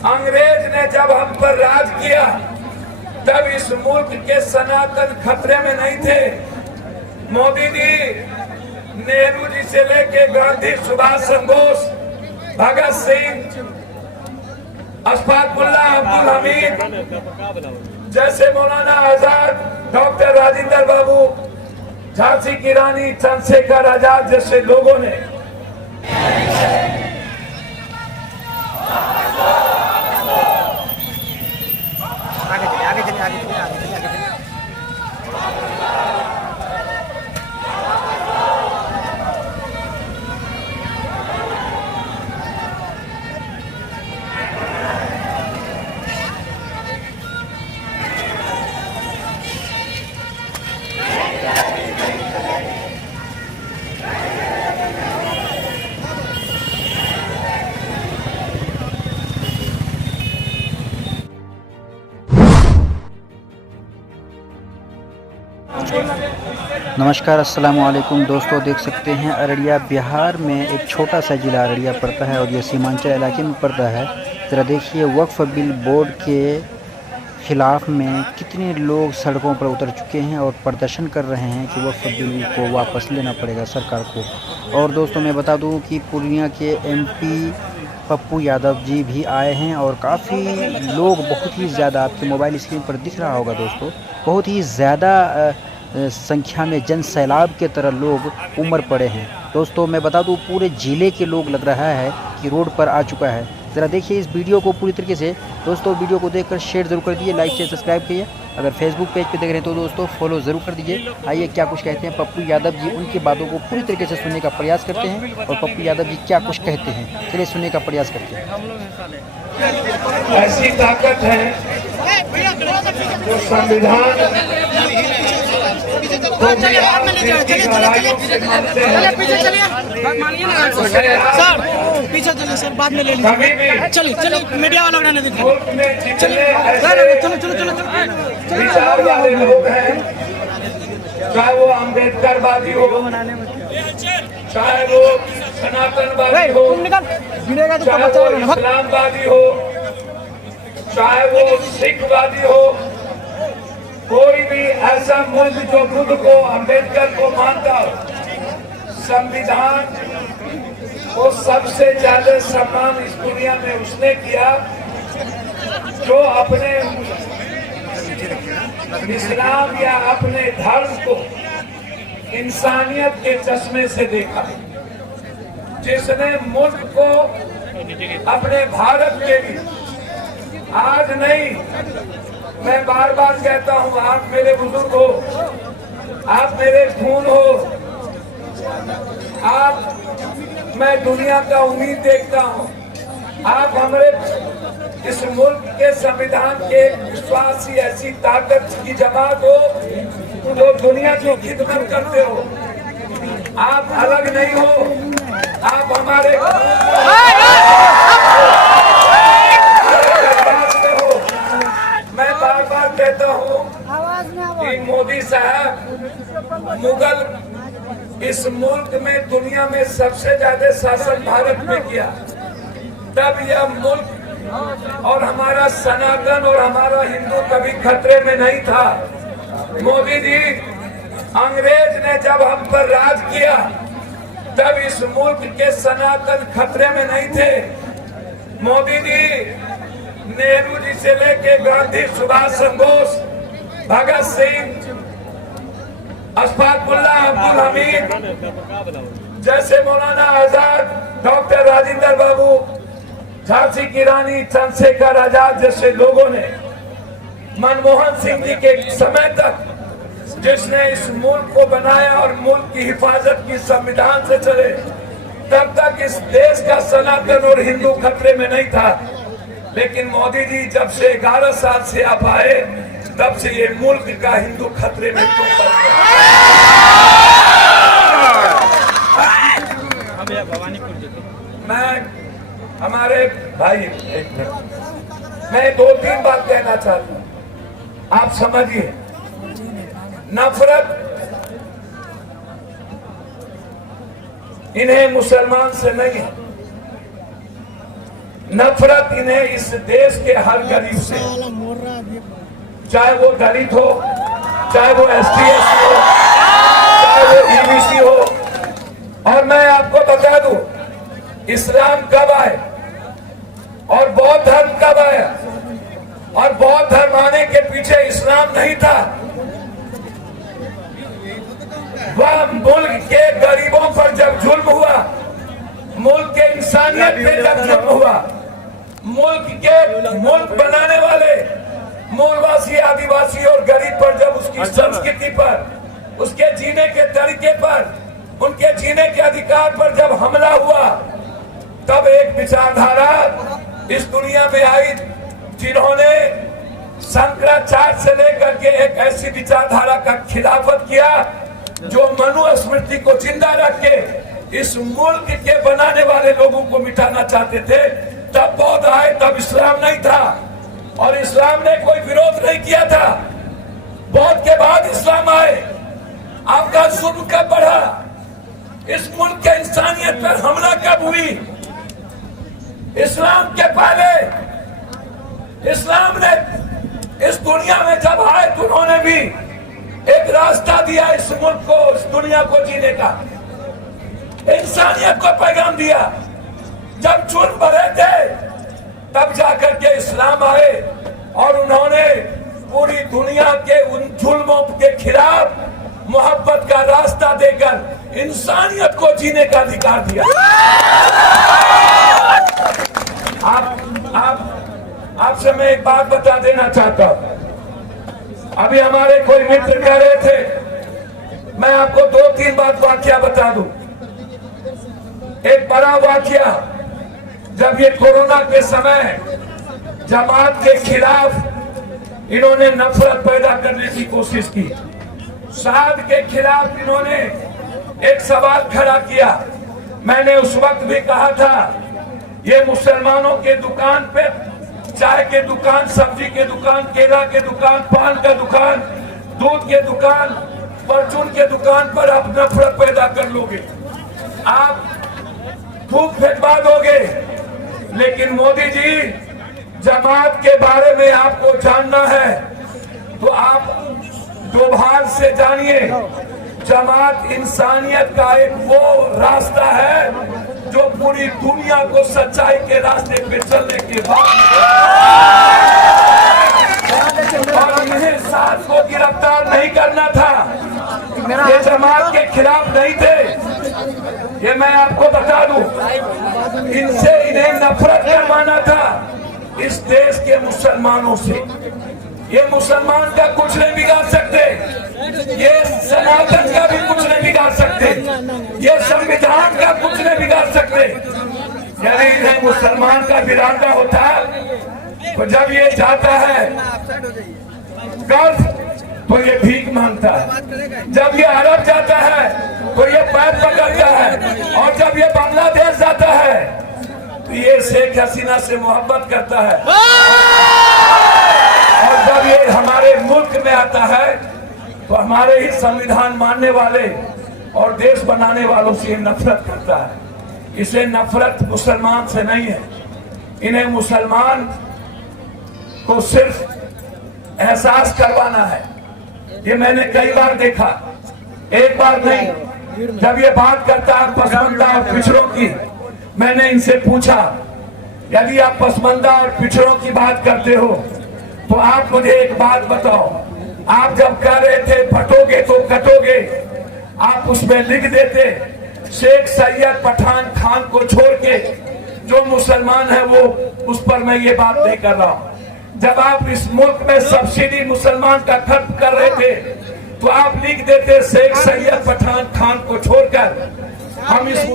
अंग्रेज ने जब हम पर राज किया तब इस मुल्क के सनातन खतरे में नहीं थे। मोदी जी, नेहरू जी से लेके गांधी, सुभाष चंद्र बोस, भगत सिंह, अशफाकुल्लाह, अब्दुल हमीद जैसे, मौलाना आजाद, डॉक्टर राजेंद्र बाबू, झांसी की रानी, चंद्रशेखर आजाद जैसे लोगों ने नमस्कार, अस्सलाम वालेकुम दोस्तों। देख सकते हैं अररिया बिहार में एक छोटा सा ज़िला अररिया पड़ता है और ये सीमांचल इलाके में पड़ता है। ज़रा देखिए वक्फ बिल बोर्ड के ख़िलाफ़ में कितने लोग सड़कों पर उतर चुके हैं और प्रदर्शन कर रहे हैं कि वक्फ बिल को वापस लेना पड़ेगा सरकार को। और दोस्तों मैं बता दूं कि पूर्णिया के MP पप्पू यादव जी भी आए हैं और काफ़ी लोग, बहुत ही ज़्यादा, आपके मोबाइल स्क्रीन पर दिख रहा होगा दोस्तों, बहुत ही ज़्यादा संख्या में जन सैलाब के तरह लोग उमड़ पड़े हैं। दोस्तों मैं बता दूं पूरे ज़िले के लोग लग रहा है कि रोड पर आ चुका है। ज़रा देखिए इस वीडियो को पूरी तरीके से। दोस्तों वीडियो को देखकर शेयर ज़रूर कर दीजिए, लाइक शेयर सब्सक्राइब कीजिए। अगर फेसबुक पेज पे देख रहे हैं तो दोस्तों फॉलो ज़रूर कर दीजिए। आइए क्या कुछ कहते हैं पप्पू यादव जी, उनकी बातों को पूरी तरीके से सुनने का प्रयास करते हैं और पप्पू यादव जी क्या कुछ कहते हैं, चलिए सुनने का प्रयास करते हैं। ऐसी ताकत है जो संविधान पीछे चलिए सर, बाद में ले लीजिए। चलिए चलिए, मीडिया वाला उड़ाने दीजिए। चलिए चलो चलो चलो विचार वाले लोग हैं, चाहे वो अम्बेडकरवादी हो, चाहे वो सनातनवादी हो, चाहे वो इस्लामवादी हो, चाहे वो सिखवादी हो, कोई भी ऐसा मुल्क जो खुद को अम्बेडकर को मानता हो, संविधान को सबसे ज्यादा सम्मान इस दुनिया में उसने किया जो अपने इस्लाम या अपने धर्म को इंसानियत के चश्मे से देखा, जिसने मुल्क को अपने भारत के लिए, आज नहीं, मैं बार बार कहता हूँ, आप मेरे बुजुर्ग हो, आप मेरे खून हो, आप, मैं दुनिया का उम्मीद देखता हूँ, आप हमारे इस मुल्क के संविधान के विश्वासी ऐसी ताकत की जमात हो जो दुनिया की खिदमत करते हो। आप अलग नहीं हो, आप हमारे कहता हूँ कि मोदी साहब, मुगल इस मुल्क में, दुनिया में सबसे ज्यादा शासन भारत में किया, तब यह मुल्क और हमारा सनातन और हमारा हिंदू कभी खतरे में नहीं था। मोदी जी, अंग्रेज ने जब हम पर राज किया तब इस मुल्क के सनातन खतरे में नहीं थे। मोदी जी, नेहरू जी से लेके गांधी, सुभाष चंद्र बोस, भगत सिंह, अशफाकुल्लाह, अब्दुल हमीद जैसे, मौलाना आजाद, डॉक्टर राजेंद्र बाबू, झांसी की रानी, चंद्रशेखर आजाद जैसे लोगों ने, मनमोहन सिंह जी के समय तक जिसने इस मुल्क को बनाया और मुल्क की हिफाजत की, संविधान से चले, तब तक इस देश का सनातन और हिंदू खतरे में नहीं था। लेकिन मोदी जी जब से 11 साल से आप आए, तब से ये मुल्क का हिंदू खतरे में क्यों पड़ गया? मैं, हमारे भाई, एक मिनट, मैं 2-3 बात कहना चाहता हूँ, आप समझिए। नफरत इन्हें मुसलमान से नहीं है, नफरत इन्हें इस देश के हर गरीब से, चाहे वो दलित हो, चाहे वो ST SC हो, चाहे वो EBC हो। और मैं आपको बता दूं, इस्लाम कब आए और बौद्ध धर्म कब आया, और बौद्ध धर्म आने के पीछे इस्लाम नहीं था। वह मुल्क के गरीबों पर जब जुल्म हुआ, मुल्क के इंसानियत पे जब जुल्म हुआ, मुल्क बनाने वाले मूलवासी, आदिवासी और गरीब पर जब उसकी संस्कृति पर, उसके जीने के तरीके पर, उनके जीने के अधिकार पर जब हमला हुआ, तब एक विचारधारा इस दुनिया में आई जिन्होंने शंकराचार्य से लेकर के एक ऐसी विचारधारा का खिलाफत किया जो मनुस्मृति को जिंदा रख के इस मुल्क के बनाने वाले लोगों को मिटाना चाहते थे। तब बौद्ध आए, तब इस्लाम नहीं था और इस्लाम ने कोई विरोध नहीं किया था। बौद्ध के बाद इस्लाम आए। आपका जुल्म कब बढ़ा? इस मुल्क के इंसानियत पर हमला कब हुई? इस्लाम के पहले। इस्लाम ने इस दुनिया में जब आए तो उन्होंने भी एक रास्ता दिया इस मुल्क को, इस दुनिया को जीने का, इंसानियत को पैगाम दिया। जब जुल्म बढ़े थे तब जाकर के इस्लाम आए और उन्होंने पूरी दुनिया के उन जुल्मों के खिलाफ मोहब्बत का रास्ता देकर इंसानियत को जीने का अधिकार दिया। आपसे मैं एक बात बता देना चाहता हूं। अभी हमारे कोई मित्र कह रहे थे, मैं आपको 2-3 बात वाकया बता दूं। एक बड़ा वाकया, जब ये कोरोना के समय जमात के खिलाफ इन्होंने नफरत पैदा करने की कोशिश की, साद के खिलाफ इन्होंने एक सवाल खड़ा किया। मैंने उस वक्त भी कहा था, ये मुसलमानों के दुकान पे, चाय के दुकान, सब्जी के दुकान, केला के दुकान, पान का दुकान, दूध के दुकान, परचून के दुकान पर आप नफरत पैदा कर लोगे, आप थूक फेंकवा दोगे। लेकिन मोदी जी, जमात के बारे में आपको जानना है तो आप दोबार से जानिए, जमात इंसानियत का एक वो रास्ता है जो पूरी दुनिया को सच्चाई के रास्ते पे चलने के बाद, और इन्हें साथ को गिरफ्तार नहीं करना था, ये जमात के खिलाफ नहीं थे, ये मैं आपको बता दूं। इनसे इन्हें नफरत करवाना था इस देश के मुसलमानों से। ये मुसलमान का कुछ नहीं बिगाड़ सकते, ये सनातन का भी कुछ नहीं बिगाड़ सकते, ये संविधान का कुछ नहीं बिगाड़ सकते। यदि इन्हें मुसलमान का बिगाड़ना होता तो जब ये जाता है गल्फ तो ये भीख मांगता है, जब ये अरब जाता है तो ये पैर पकड़ता है, और जब ये बांग्लादेश जाता है तो ये शेख हसीना से मोहब्बत करता है, और जब ये हमारे मुल्क में आता है तो हमारे ही संविधान मानने वाले और देश बनाने वालों से नफरत करता है। इसे नफरत मुसलमान से नहीं है, इन्हें मुसलमान को सिर्फ एहसास करवाना है। ये मैंने कई बार देखा, एक बार नहीं। जब ये बात करता है पसमानदा और पिछड़ों की, मैंने इनसे पूछा, यदि आप पसमानदा और पिछड़ों की बात करते हो तो आप मुझे एक बात बताओ, आप जब कह रहे थे फटोगे तो कटोगे, आप उसमें लिख देते शेख सैयद पठान खान को छोड़ के जो मुसलमान है वो, उस पर मैं ये बात नहीं कर रहा हूं। जब आप इस मुल्क में सब्सिडी मुसलमान का खत्म कर रहे थे तो आप लिख देते शेख सैयद पठान खान को छोड़कर हम इस